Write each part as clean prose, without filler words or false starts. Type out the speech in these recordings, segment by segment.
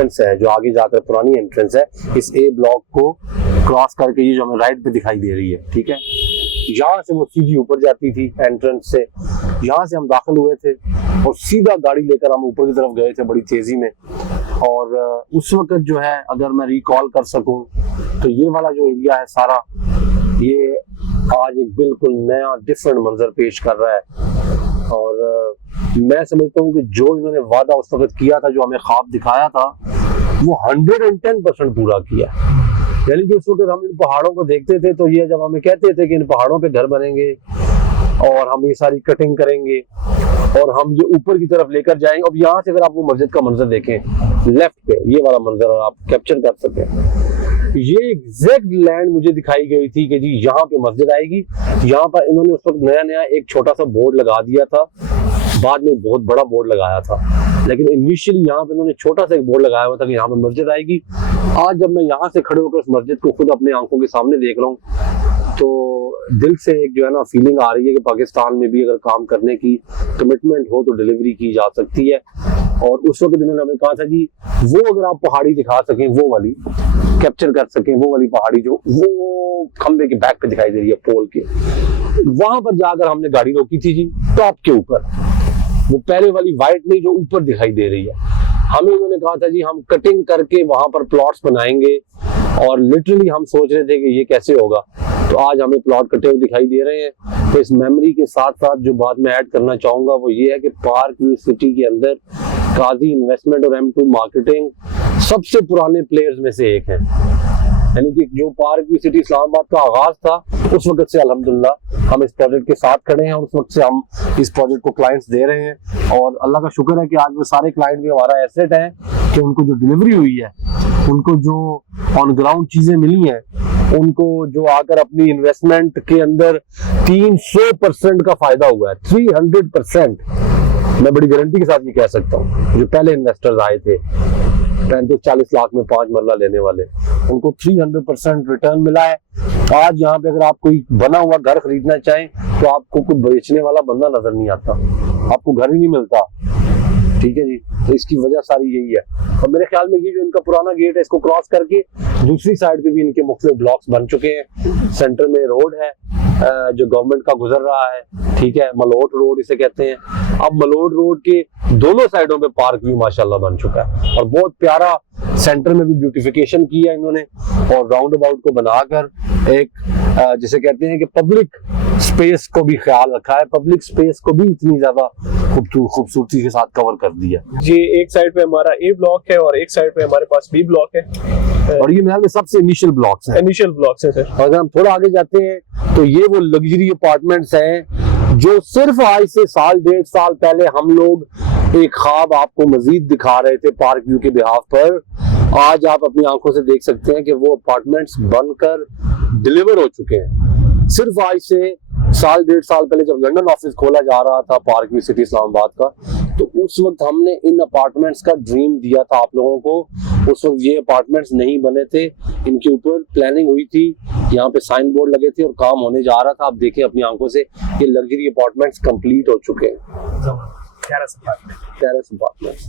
Entrance है जो आगे जाकर पुरानी एंट्रेंस है, इस ए ब्लॉक को क्रॉस करके ये जो हमें राइट पे दिखाई दे रही है, ठीक है, यहाँ से वो सीधी ऊपर जाती थी एंट्रेंस से। यहाँ से हम दाखिल हुए थे और सीधा गाड़ी लेकर हम ऊपर की तरफ गए थे बड़ी तेजी में। और उस वक्त जो है, अगर मैं रिकॉल कर सकूं तो ये वाला जो एरिया है सारा, ये आज एक बिल्कुल नया डिफरेंट मंजर पेश कर रहा है। और मैं समझता हूँ कि जो इन्होंने वादा उस वक्त किया था, जो हमें ख्वाब दिखाया था, वो 110% पूरा किया। यानी कि उस वक्त हम इन पहाड़ों को देखते थे तो ये जब हमें कहते थे कि इन पहाड़ों पे घर बनेंगे और हम ये सारी कटिंग करेंगे और हम ये ऊपर की तरफ लेकर जाएंगे। अब यहाँ से अगर आप वो मस्जिद का मंजर देखें लेफ्ट पे, ये वाला मंजर आप कैप्चर कर सकें, ये एग्जैक्ट लैंड मुझे दिखाई गई थी कि जी यहाँ पे मस्जिद आएगी। यहाँ पर इन्होंने उस वक्त नया नया एक छोटा सा बोर्ड लगा दिया था, बाद में बहुत बड़ा बोर्ड लगाया था, लेकिन इनिशियली यहाँ पे इन्होंने छोटा सा एक बोर्ड लगाया हुआ था कि यहाँ पे मस्जिद आएगी। आज जब मैं यहाँ से खड़े होकर उस मस्जिद को खुद अपने आंखों के सामने देख रहा हूँ तो दिल से एक जो है ना फीलिंग आ रही है कि पाकिस्तान में भी अगर काम करने की कमिटमेंट हो तो डिलीवरी की जा सकती है। और उस वक्त इन्होंने हमें कहा था जी वो अगर आप पहाड़ी दिखा सकें, वो वाली कैप्चर कर सकें, वो वाली पहाड़ी जो वो खंबे के बैक पे दिखाई दे रही है पोल के, वहां पर जाकर हमने गाड़ी रोकी थी जी टॉप के ऊपर, वो पहले वाली वाइट नहीं जो ऊपर दिखाई दे रही है। हमें उन्होंने कहा था जी हम कटिंग करके वहां पर प्लॉट्स बनाएंगे और लिटरली हम सोच रहे थे कि ये कैसे होगा, तो आज हमें प्लॉट कटे हुए दिखाई दे रहे हैं। तो इस मेमोरी के साथ साथ जो बात मैं ऐड करना चाहूंगा वो ये है कि पार्क व्यू सिटी के अंदर काजी इन्वेस्टमेंट और M2 मार्केटिंग सबसे पुराने प्लेयर्स में से एक है। यानी कि जो पार्क व्यू सिटी इस्लामाबाद का आगाज था उस वक्त से अल्हम्दुलिल्लाह हम इस प्रोजेक्ट के साथ खड़े हैं और उस वक्त से हम इस प्रोजेक्ट को क्लाइंट्स दे रहे हैं। और अल्लाह का शुक्र है कि आज वो सारे क्लाइंट भी हमारा एसेट है कि उनको जो डिलीवरी हुई है, उनको जो ऑन ग्राउंड चीजें मिली हैं, उनको जो आकर अपनी इन्वेस्टमेंट के अंदर 300% का फायदा हुआ है, 300%। मैं बड़ी गारंटी के साथ ये कह सकता हूँ। जो पहले इन्वेस्टर्स आए थे 35-40 लाख में 5 मरला लेने वाले, उनको 300% रिटर्न मिला है। आज यहाँ पे अगर आप कोई बना हुआ घर खरीदना चाहें तो आपको कोई बेचने वाला बंदा नजर नहीं आता, आपको घर ही नहीं मिलता, ठीक है जी। तो इसकी वजह सारी यही है। और मेरे ख्याल में ये जो इनका पुराना गेट है, इसको क्रॉस करके दूसरी साइड पे भी इनके मुख्तलिफ ब्लॉक्स बन चुके हैं। सेंटर में रोड है जो गवर्नमेंट का गुजर रहा है, ठीक है, मलोट रोड इसे कहते हैं। अब मलोट रोड के दोनों साइडों पे पार्क भी माशाल्लाह बन चुका है और बहुत प्यारा सेंटर में भी ब्यूटिफिकेशन किया इन्होंने और राउंड अबाउट को बनाकर एक जिसे कहते हैं कि पब्लिक स्पेस को भी ख्याल रखा है, पब्लिक स्पेस को भी इतनी ज्यादा खूबसूरती के साथ कवर कर दिया जी। एक साइड पे हमारा ए ब्लॉक है और एक साइड पे हमारे पास बी ब्लॉक है और ये मेरे सबसे इनिशियल ब्लॉक्स हैं। इनिशियल ब्लॉक्स हैं सर। अगर हम थोड़ा आगे जाते हैं तो ये वो लग्जरी अपार्टमेंट्स हैं जो सिर्फ आज से साल 1.5 साल पहले हम लोग एक ख्वाब आपको मजीद दिखा रहे थे पार्क व्यू के बिहाफ पर। आज आप अपनी आंखों से देख सकते हैं कि वो अपार्टमेंट्स बनकर डिलीवर हो चुके हैं। सिर्फ आज से साल 1.5 साल पहले जब लंदन ऑफिस खोला जा रहा था पार्क व्यू सिटी इस्लामाबाद का, तो उस वक्त हमने इन अपार्टमेंट्स का ड्रीम दिया था आप लोगों को। उस वक्त ये अपार्टमेंट्स नहीं बने थे, इनके ऊपर प्लानिंग हुई थी, यहाँ पे साइन बोर्ड लगे थे और काम होने जा रहा था। आप देखें अपनी आंखों से ये लग्जरी अपार्टमेंट्स कंप्लीट हो चुके हैं, टेरेस अपार्टमेंट्स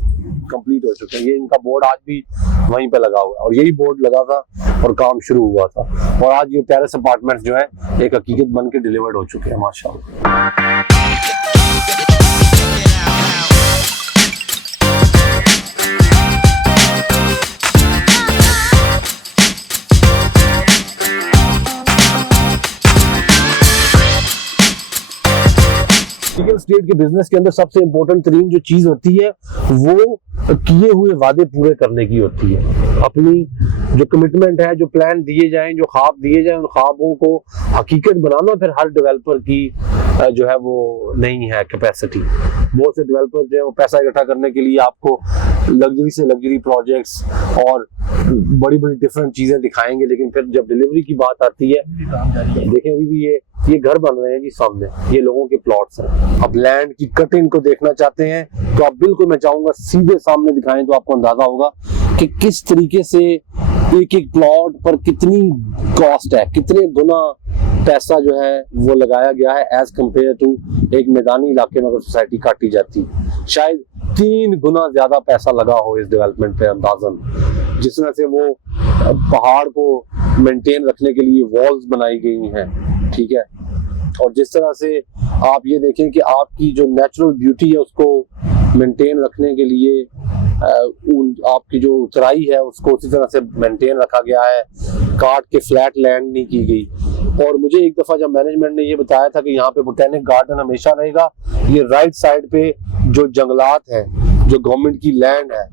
कंप्लीट हो चुके हैं। ये इनका बोर्ड आज भी वहीं पे लगा हुआ है और यही बोर्ड लगा था और काम शुरू हुआ था और आज ये टेरेस अपार्टमेंट्स जो है एक हकीकत बन के डिलीवर्ड हो चुके हैं माशाल्लाह। रियल एस्टेट के बिजनेस के अंदर सबसे इंपॉर्टेंट तरीन जो चीज होती है वो किए हुए वादे पूरे करने की होती है। अपनी जो कमिटमेंट है, जो प्लान दिए जाएं, जो ख्वाब दिए जाएं, उन ख्वाबों को हकीकत बनाना फिर हर डेवलपर की जो है वो नहीं है कैपेसिटी। बहुत से डेवलपर जो है वो पैसा इकट्ठा करने के लिए आपको लग्जरी से लग्जरी प्रोजेक्ट्स और बड़ी बड़ी डिफरेंट चीजें दिखाएंगे, लेकिन फिर जब डिलीवरी की बात आती है, देखें अभी भी ये घर बन रहे हैं जी सामने, ये लोगों के प्लॉट्स हैं। अब लैंड की कटिंग को देखना चाहते हैं तो आप बिल्कुल, मैं चाहूंगा सीधे सामने दिखाएं तो आपको अंदाजा होगा कि किस तरीके से एक एक प्लॉट पर कितनी कॉस्ट है, कितने गुना पैसा जो है वो लगाया गया है एज कंपेयर टू एक मैदानी इलाके में अगर सोसाइटी काटी जाती। शायद 3 गुना ज्यादा पैसा लगा हो इस डेवलपमेंट पे अंदाजन। जिस तरह से वो पहाड़ को मेंटेन रखने के लिए वॉल्स बनाई गई हैं, ठीक है, और जिस तरह से आप ये देखें कि आपकी जो नेचुरल ब्यूटी है उसको मेंटेन रखने के लिए आपकी जो उतराई है उसको उसी तरह से मेंटेन रखा गया है, काट के फ्लैट लैंड नहीं की गई। और मुझे एक दफा जब मैनेजमेंट ने ये बताया था कि यहाँ पे बोटेनिक गार्डन हमेशा रहेगा, ये राइट साइड पे जो जंगलात है, जो गवर्नमेंट की लैंड है,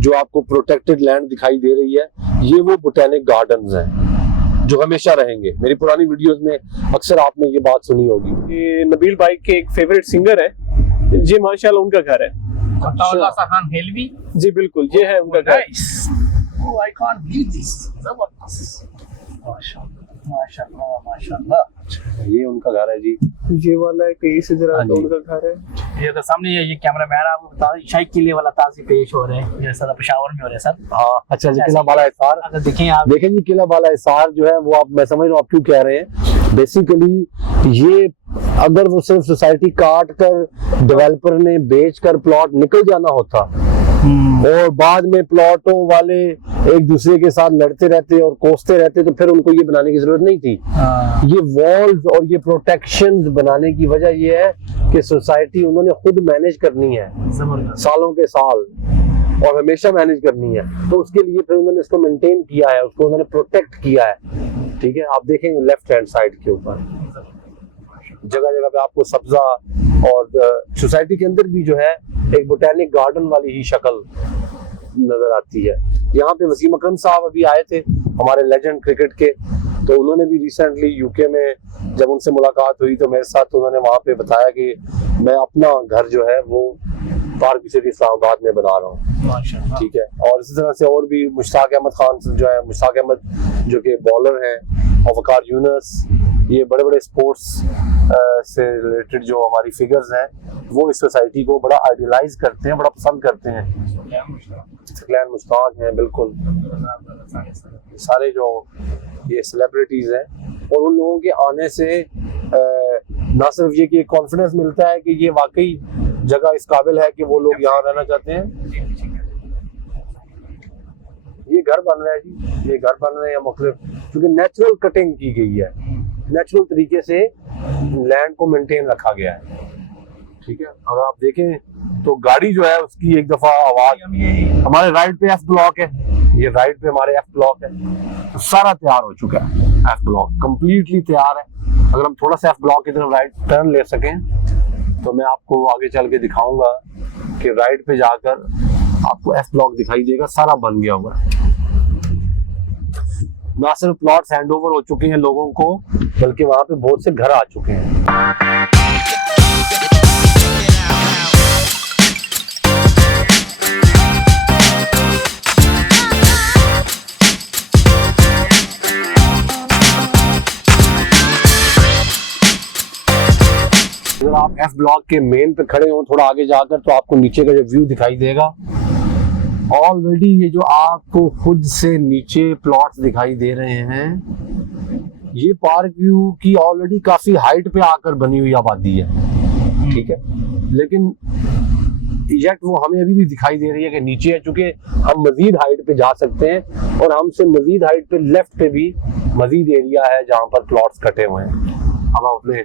जो आपको प्रोटेक्टेड लैंड दिखाई दे रही है, ये वो बोटेनिक गार्डन्स हैं जो हमेशा रहेंगे। मेरी पुरानी वीडियोस में अक्सर आपने ये बात सुनी होगी। ये नबील भाई के एक फेवरेट सिंगर है, ये माशाल्लाह उनका घर है। खान हेलवी जी बिल्कुल, ये है उनका घर। आई कांट बिलीव दिस, जबरदस्त, माशाल्लाह माशाल्लाह माशाल्लाह। ये उनका घर है जी, ये वाला है कहीं से जरा हाँ जी। उनका घर है। ये तो सामने ये कैमरा मैन आपको बता दें, शाही किले वाला ताज़ी पेश हो रहे हैं, ये सर पेशावर में हो रहे हैं सर। हाँ अच्छा जी, किला बाला हिसार अगर देखें आप, देखें जी, किला बाला हिसार जो है वो आप, मैं समझ रहा हूँ आप क्यों कह रहे हैं। बेसिकली ये अगर वो सिर्फ सोसाइटी काट कर डेवलपर ने बेच कर प्लॉट निकल जाना होता और बाद में प्लॉटों वाले एक दूसरे के साथ लड़ते रहते और कोसते रहते, तो फिर उनको ये बनाने की जरूरत नहीं थी। ये वॉल्स और ये प्रोटेक्शंस बनाने की वजह ये है कि सोसाइटी उन्होंने खुद मैनेज करनी है सालों के साल, और हमेशा मैनेज करनी है, तो उसके लिए फिर उन्होंने इसको मेंटेन किया है, उसको उन्होंने प्रोटेक्ट किया है। ठीक है, आप देखेंगे लेफ्ट हैंड साइड के ऊपर जगह जगह पे आपको सब्जा, और सोसाइटी के अंदर भी जो है एक बोटेनिक गार्डन वाली ही शक्ल नजर आती है। यहाँ पे वसीम अकरम साहब अभी आए थे, हमारे लेजेंड क्रिकेट के, तो उन्होंने भी रिसेंटली यूके में जब उनसे मुलाकात हुई तो मेरे साथ उन्होंने वहाँ पे बताया कि मैं अपना घर जो है वो पार्क सिटी इस्लामाबाद में बना रहा हूँ। ठीक है, और इसी तरह से और भी मुश्ताक अहमद खान जो है, मुश्ताक अहमद जो कि बॉलर हैं, और वकार यूनस, ये बड़े बड़े स्पोर्ट्स से रिलेटेड जो हमारी फिगर्स हैं वो इस सोसाइटी को बड़ा आइडियलाइज करते हैं, बड़ा पसंद करते हैं। सकलैन मुश्ताक हैं, बिल्कुल सारे जो ये सेलिब्रिटीज हैं, और उन लोगों के आने से ना सिर्फ ये कि कॉन्फिडेंस मिलता है कि ये वाकई जगह इस काबिल है कि वो लोग यहाँ रहना चाहते हैं। ये घर बन रहा है जी, ये घर बन रहे हैं मुख्तलिफ, क्योंकि नेचुरल कटिंग की गई है, नेचुरल तरीके से लैंड को मेंटेन रखा गया है। ठीक है, अगर आप देखें तो गाड़ी जो है उसकी एक दफा आवाज, हमारे राइट पे एफ ब्लॉक है, ये राइट पे हमारे एफ ब्लॉक है, तो सारा तैयार हो चुका है, एफ ब्लॉक कंप्लीटली तैयार है। अगर हम थोड़ा सा एफ ब्लॉक की तरफ राइट टर्न ले सकें तो मैं आपको आगे चल के दिखाऊंगा कि राइट पे जाकर आपको एफ ब्लॉक दिखाई देगा, सारा बन गया हुआ है। ना सिर्फ प्लॉट्स हैंड ओवर हो चुके हैं लोगों को, बल्कि वहां पे बहुत से घर आ चुके हैं। अगर आप एफ ब्लॉक के मेन पे खड़े हो थोड़ा आगे जाकर, तो आपको नीचे का जो व्यू दिखाई देगा, ऑलरेडी ये जो आपको खुद से नीचे प्लॉट्स दिखाई दे रहे हैं, ये पार्क व्यू की ऑलरेडी काफी हाइट पे आकर बनी हुई आबादी है। ठीक है, लेकिन येट वो हमें अभी भी दिखाई दे रही है कि नीचे है, चूंकि हम मजीद हाइट पे जा सकते हैं, और हमसे मजीद हाइट पे लेफ्ट पे भी मजीद एरिया है जहाँ पर प्लॉट्स कटे हुए हैं। हम अपने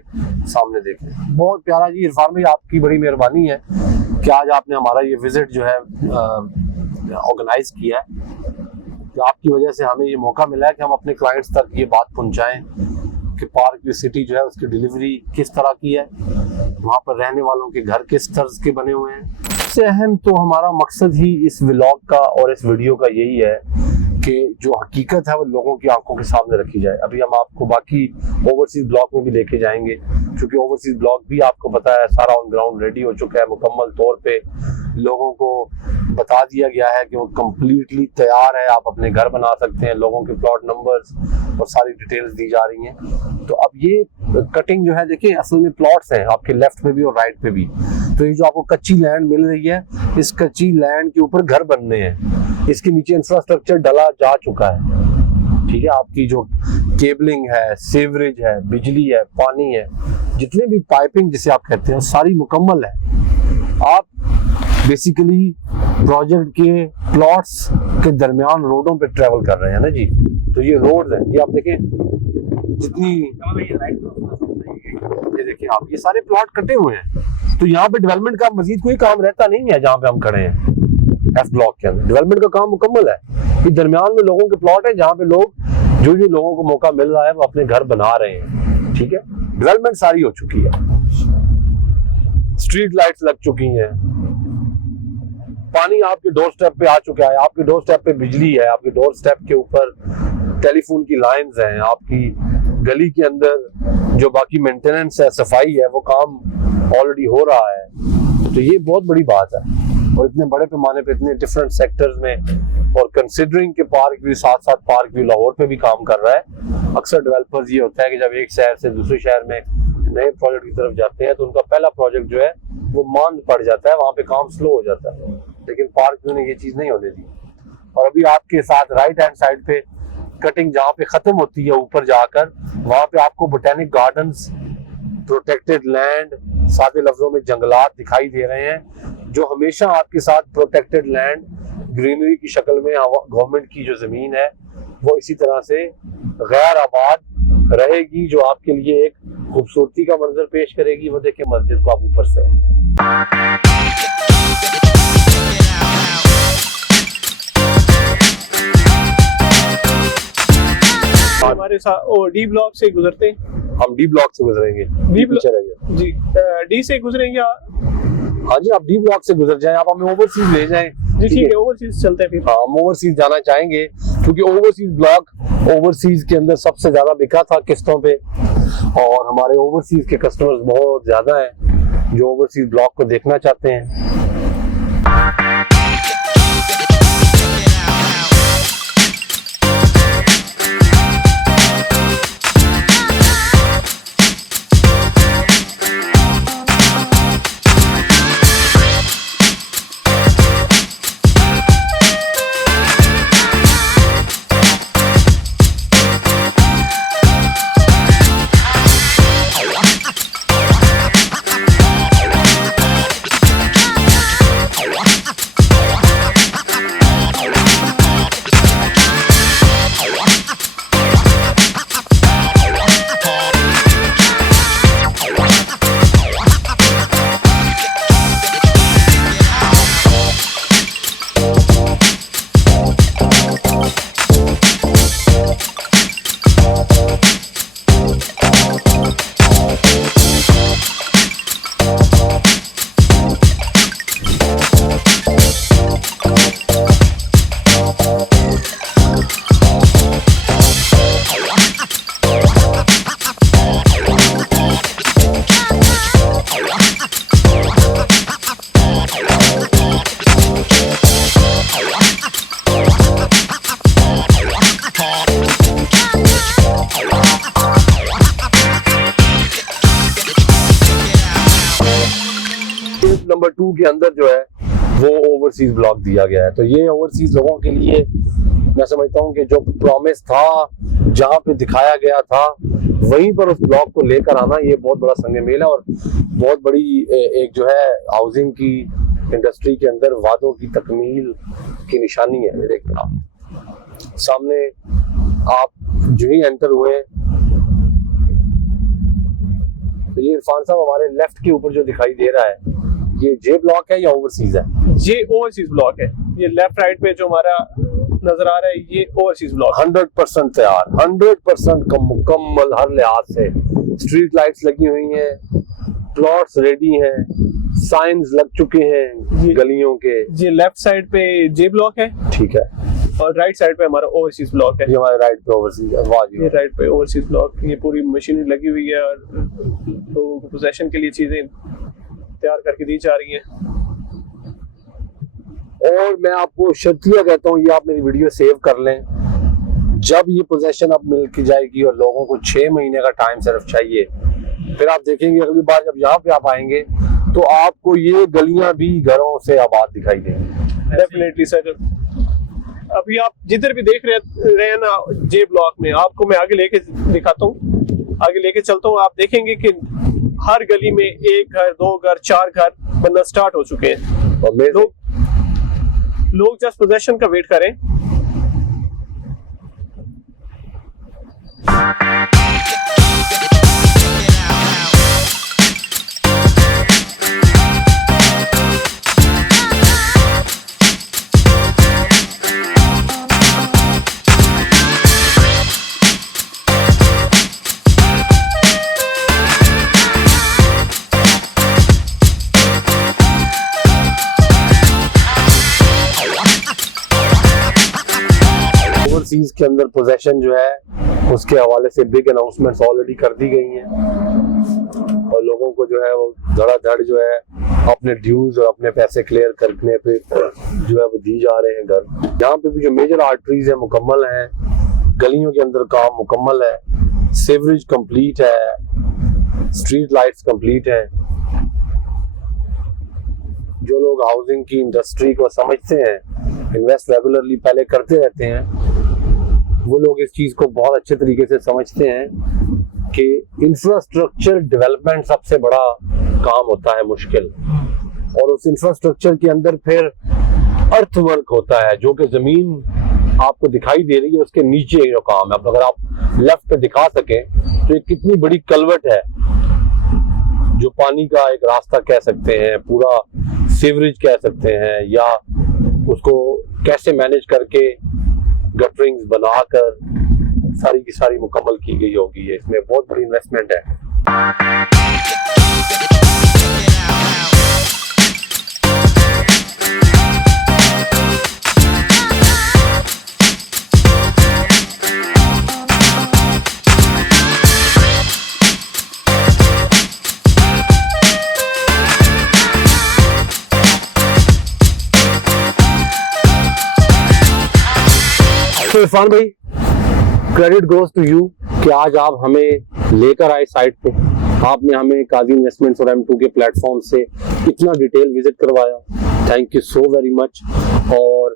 सामने देखें, बहुत प्यारा जी। इरफान भाई आपकी बड़ी मेहरबानी है कि आज आपने हमारा ये विजिट जो है ऑर्गेनाइज किया है, कि आपकी वजह से हमें ये मौका मिला है कि हम अपने क्लाइंट्स तक ये बात पहुंचाएं कि पार्क व्यू सिटी जो है उसकी डिलीवरी किस तरह की है, वहाँ पर रहने वालों के घर किस तर्ज के बने हुए हैं। सबसे अहम तो हमारा मकसद ही इस व्लॉग का और इस वीडियो का यही है कि जो हकीकत है वो लोगों की आंखों के सामने रखी जाए। अभी हम आपको बाकी ओवरसीज ब्लॉक में भी लेके जाएंगे, क्योंकि ओवरसीज ब्लॉक भी आपको पता है सारा ऑन ग्राउंड रेडी हो चुका है, मुकम्मल तौर पे लोगों को बता दिया गया है कि वो कम्प्लीटली तैयार है, आप अपने घर बना सकते हैं, लोगों के प्लॉट नंबर्स और सारी डिटेल्स दी जा रही हैं। तो अब ये कटिंग जो है, देखिए असल में प्लॉट्स हैं आपके लेफ्ट पे भी और राइट पे भी, तो ये जो आपको कच्ची लैंड मिल रही है, इस कच्ची लैंड के ऊपर घर बनने हैं, इसके नीचे इंफ्रास्ट्रक्चर डला जा चुका है। ठीक है, आपकी जो केबलिंग है, सीवरेज है, बिजली है, पानी है, जितने भी पाइपिंग जिसे आप कहते हैं सारी मुकम्मल है। आप बेसिकली प्रोजेक्ट के प्लॉट्स के दरमियान रोडों पे ट्रेवल कर रहे हैं ना जी। तो ये रोड है, ये आप देखें जितनी, ये देखिए आप, ये सारे प्लॉट कटे हुए हैं। तो यहाँ पे डेवलपमेंट का मजीद कोई काम रहता नहीं है जहाँ पे हम खड़े हैं। एफ ब्लॉक के अंदर डेवलपमेंट का काम मुकम्मल है। ये दरमियान में लोगों के प्लॉट है जहाँ पे लोग, जो लोगों को मौका मिल रहा है वो अपने घर बना रहे हैं। ठीक है, डेवलपमेंट सारी हो चुकी है, स्ट्रीट लाइट्स लग चुकी हैं, पानी आपके डोर स्टेप पे आ चुका है, आपके डोर स्टेप पे बिजली है, आपके डोर स्टेप के ऊपर टेलीफोन की लाइंस हैं, आपकी गली के अंदर जो बाकी मेंटेनेंस है, सफाई है, वो काम ऑलरेडी हो रहा है। तो ये बहुत बड़ी बात है। और इतने बड़े पैमाने पे इतने डिफरेंट सेक्टर्स में, और कंसिडरिंग के पार्क भी साथ साथ पार्क भी लाहौर पे भी काम कर रहा है। अक्सर डेवलपर्स ये होता है कि जब एक शहर से दूसरे शहर में नए प्रोजेक्ट की तरफ जाते हैं तो उनका पहला प्रोजेक्ट जो है वो मांद पड़ जाता है, वहां पे काम स्लो हो जाता है। लेकिन पार्क व्यू ने ये चीज नहीं होने दी। और अभी आपके साथ राइट हैंड साइड पे कटिंग जहाँ पे खत्म होती है ऊपर जाकर, वहां पे आपको बोटेनिक गार्डन्स, प्रोटेक्टेड लैंड, सादे लफ्जों में जंगलात दिखाई दे रहे हैं, जो हमेशा आपके साथ प्रोटेक्टेड लैंड, ग्रीनरी की शक्ल में गवर्नमेंट की जो जमीन है वो इसी तरह से गैर आबाद रहेगी, जो आपके लिए एक खूबसूरती का मंजर पेश करेगी। वो देखिए मस्जिद को आप ऊपर से, हमारे साथ डी ब्लॉक से गुजरते हैं, हम डी ब्लॉक से गुजरेंगे। डी पीछे रहिए जी, डी से गुजरेंगे। हाँ जी, आप डी ब्लॉक से गुजर जाएं, आप हमें ओवरसीज ले जाएं। जी ठीक है, ओवरसीज चलते हैं फिर। हाँ, हम ओवरसीज जाना चाहेंगे क्योंकि ओवरसीज ब्लॉक ओवरसीज के अंदर सबसे ज्यादा बिका था किस्तों पे, और हमारे ओवरसीज के कस्टमर्स बहुत ज्यादा हैं जो ओवरसीज ब्लॉक को देखना चाहते हैं। नंबर 2 के अंदर जो है वो ओवरसीज ब्लॉक दिया गया है। तो ये ओवरसीज लोगों के लिए मैं समझता हूँ कि जो प्रॉमिस था, जहाँ पे दिखाया गया था, वहीं पर उस ब्लॉक को लेकर आना ये बहुत बड़ा संग मेल है और बहुत बड़ी एक जो है हाउसिंग की इंडस्ट्री के अंदर वादों की तकमील की निशानी है। ये देखिए आप सामने, आप जो ही एंटर हुए तो ये इरफान साहब हमारे लेफ्ट के ऊपर जो दिखाई दे रहा है ये जे ब्लॉक है या ओवरसीज है? ये ओवरसीज ब्लॉक है। ये लेफ्ट राइट पे जो हमारा नजर आ रहा है ये ओवरसीज ब्लॉक 100% तैयार, 100% मुकम्मल हर लिहाज से। स्ट्रीट लाइट्स लगी हुई हैं, प्लॉट्स रेडी हैं, साइंस लग चुके हैं गलियों के। ये लेफ्ट साइड पे जे ब्लॉक है, ठीक है, और राइट साइड पे हमारा ओवरसीज ब्लॉक है। ये हमारे राइट पे ओवरसीज है। वाह जी, ये राइट पे ओवरसीज ब्लॉक। ये पूरी मशीनरी लगी हुई है और लोगों को पोजेशन के लिए चीजें तैयार करके दी जा रही हैं। और मैं आपको शर्तिया कहता हूँ, ये आप मेरी वीडियो सेव कर लें, जब ये पोजेशन अब मिल के जाएगी और लोगों को 6 महीने का टाइम सिर्फ चाहिए, फिर आप देखेंगे अगली बार जब यहाँ पे आप आएंगे तो आपको ये गलियां भी घरों से आबाद दिखाई देंगी। Definitely sir. अभी आप जिधर भी देख रहे हैं ना जे ब्लॉक में, आपको मैं आगे लेके दिखाता हूँ, आगे लेके चलता हूँ। आप देखेंगे कि हर गली में 1 घर, 2 घर, 4 घर बनना स्टार्ट हो चुके हैं। लोग जस्ट पोजेशन का वेट करें। ओवरसीज के अंदर पोजेशन जो है उसके हवाले से बिग अनाउंसमेंट्स ऑलरेडी कर दी गई हैं और लोगों को जो है वो धड़ाधड़ जो है अपने ड्यूज और अपने पैसे क्लियर करने पे जो है वो दी जा रहे हैं घर। यहाँ पे भी जो मेजर आर्टरीज है मुकम्मल हैं, गलियों के अंदर काम मुकम्मल है, सीवरेज कंप्लीट है, स्ट्रीट लाइट्स कंप्लीट है। जो लोग हाउसिंग की इंडस्ट्री को समझते हैं, इन्वेस्ट रेगुलरली पहले करते रहते हैं, वो लोग इस चीज को बहुत अच्छे तरीके से समझते हैं कि इंफ्रास्ट्रक्चर डेवलपमेंट सबसे बड़ा काम होता है मुश्किल, और उस इंफ्रास्ट्रक्चर के अंदर फिर अर्थ वर्क होता है जो कि जमीन आपको दिखाई दे रही है उसके नीचे जो काम है। अब अगर आप लेफ्ट पे दिखा सकें तो ये कितनी बड़ी कलवट है जो पानी का एक रास्ता कह सकते हैं, पूरा सीवरेज कह सकते हैं, या उसको कैसे मैनेज करके गटरिंग्स बनाकर सारी की सारी मुकम्मल की गई होगी। इसमें बहुत बड़ी इन्वेस्टमेंट है। तो इरफान भाई, क्रेडिट गोज टू यू कि आज आप हमें लेकर आए साइट पे। आपने हमें काजी इन्वेस्टमेंट्स और M2 के प्लेटफॉर्म से इतना डिटेल विजिट करवाया, thank you so very much. और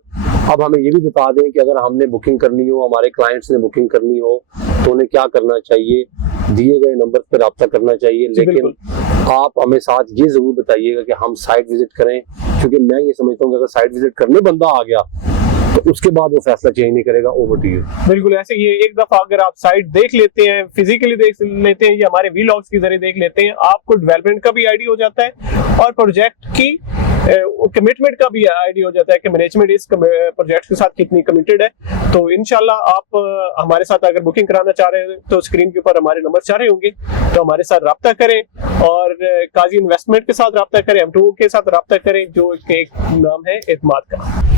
अब हमें ये भी बता दें कि अगर हमने बुकिंग करनी हो, हमारे क्लाइंट्स ने बुकिंग करनी हो, तो उन्हें क्या करना चाहिए? दिए गए नंबर पर रब्ता करना चाहिए, लेकिन आप हमें साथ ये जरूर बताइएगा कि हम साइट विजिट करें, क्योंकि मैं ये समझता हूँ कि अगर साइट विजिट करने बंदा आ गया तो उसके बाद वो फैसला चेंज नहीं करेगा। Over to you. बिल्कुल ऐसे ये एक दफा अगर आप साइट देख लेते हैं, फिजिकली देख लेते हैं या हमारे वीलॉग्स के जरिए देख लेते हैं, आपको डेवलपमेंट का भी आइडिया हो जाता है और प्रोजेक्ट की कमिटमेंट का भी आइडिया हो जाता है कि मैनेजमेंट इस प्रोजेक्ट के साथ कितनी कमिटेड है। तो इंशाल्लाह आप हमारे साथ अगर बुकिंग कराना चाह रहे हैं तो स्क्रीन के ऊपर हमारे नंबर चाह रहे होंगे, तो हमारे साथ रब्ता करें और काजी इन्वेस्टमेंट के साथ रब्ता करें, M2 के साथ रब्ता करें, जो एक नाम है एतमाद का।